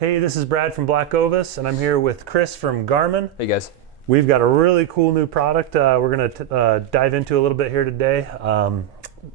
Hey, this is Brad from BlackOvis, and I'm here with Chris from Garmin. Hey guys. We've got a really cool new product we're going to dive into a little bit here today.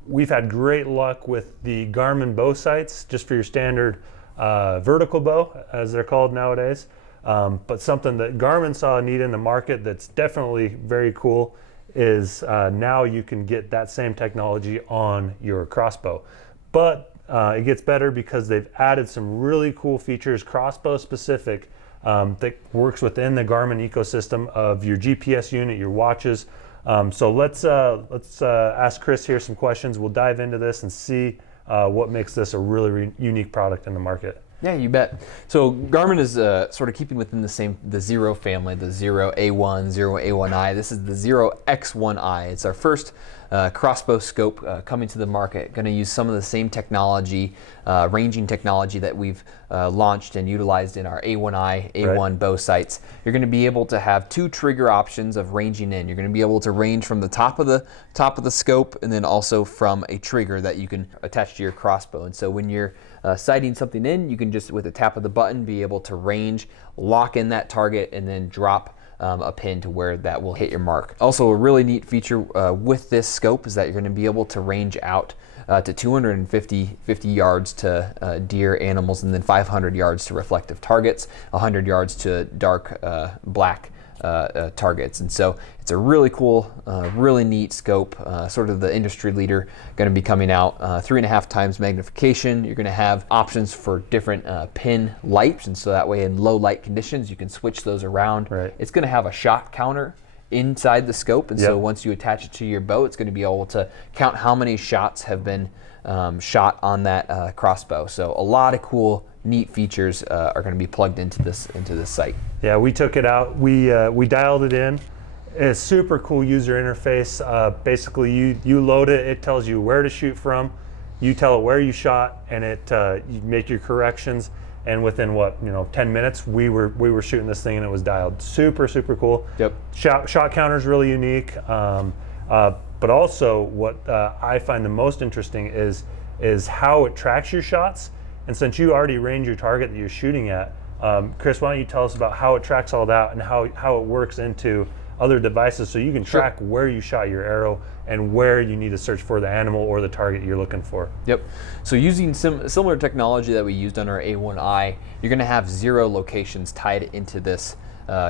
We've had great luck with the Garmin bow sights, just for your standard vertical bow, as they're called nowadays. But something that Garmin saw a need in the market that's definitely very cool is now you can get that same technology on your crossbow. But it gets better because they've added some really cool features, crossbow specific, that works within the Garmin ecosystem of your GPS unit, your watches. So let's ask Chris here some questions. We'll dive into this and see what makes this a really unique product in the market. Yeah, you bet. So Garmin is sort of keeping within the Xero family, the Xero A1, Xero A1i. This is the Xero X1i. It's our first crossbow scope coming to the market. Going to use some of the same technology, ranging technology that we've launched and utilized in our A1i, A1 bow sights. You're going to be able to have two trigger options of ranging in. You're going to be able to range from the top of the scope, and then also from a trigger that you can attach to your crossbow. And so when you're sighting something in, you can just with a tap of the button be able to range, lock in that target, and then drop a pin to where that will hit your mark. Also, a really neat feature with this scope is that you're going to be able to range out to 250 yards to deer animals, and then 500 yards to reflective targets, 100 yards to dark black targets. And so it's a really cool, really neat scope, sort of the industry leader, going to be coming out 3.5 times magnification. You're going to have options for different pin lights, and so that way in low light conditions you can switch those around. Right. It's going to have a shot counter inside the scope, and so once you attach it to your bow, it's going to be able to count how many shots have been shot on that crossbow. So a lot of cool, neat features are going to be plugged into this sight. Yeah, we took it out. We dialed it in. It's super cool user interface. Basically, you load it. It tells you where to shoot from. You tell it where you shot, and you make your corrections. And within 10 minutes, we were shooting this thing, and it was dialed. Super cool. Yep. Shot counter is really unique. But also, what I find the most interesting is how it tracks your shots. And since you already range your target that you're shooting at, Chris, why don't you tell us about how it tracks all that and how it works into other devices, so you can track where you shot your arrow and where you need to search for the animal or the target you're looking for. Yep. So using similar technology that we used on our A1i, you're going to have Xero Locations tied into this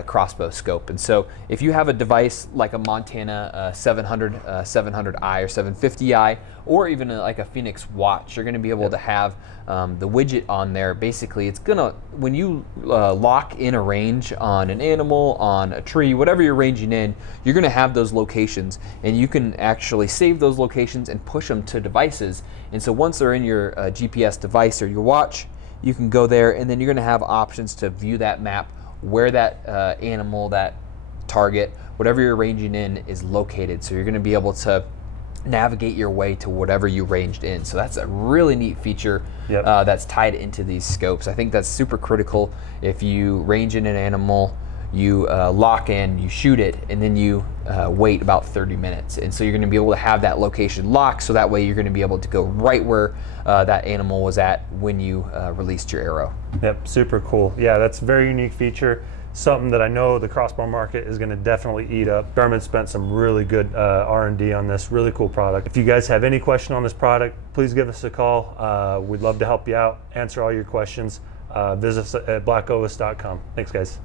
crossbow scope. And so if you have a device like a Montana 700i or 750i, or even like a Phoenix watch, you're going to be able to have the widget on there. Basically, it's going to, when you lock in a range on an animal, on a tree, whatever you're ranging in, you're going to have those locations, and you can actually save those locations and push them to devices. And so once they're in your GPS device or your watch, you can go there, and then you're going to have options to view that map, where that animal, that target, whatever you're ranging in is located. So you're going to be able to navigate your way to whatever you ranged in. So that's a really neat feature that's tied into these scopes. I think that's super critical. If you range in an animal, you lock in, you shoot it, and then you wait about 30 minutes. And so you're going to be able to have that location locked, so that way you're going to be able to go right where that animal was at when you released your arrow. Yep, super cool. Yeah, that's a very unique feature. Something that I know the crossbow market is going to definitely eat up. Garmin spent some really good R&D on this really cool product. If you guys have any question on this product, please give us a call. We'd love to help you out, answer all your questions. Visit us at blackovis.com. Thanks, guys.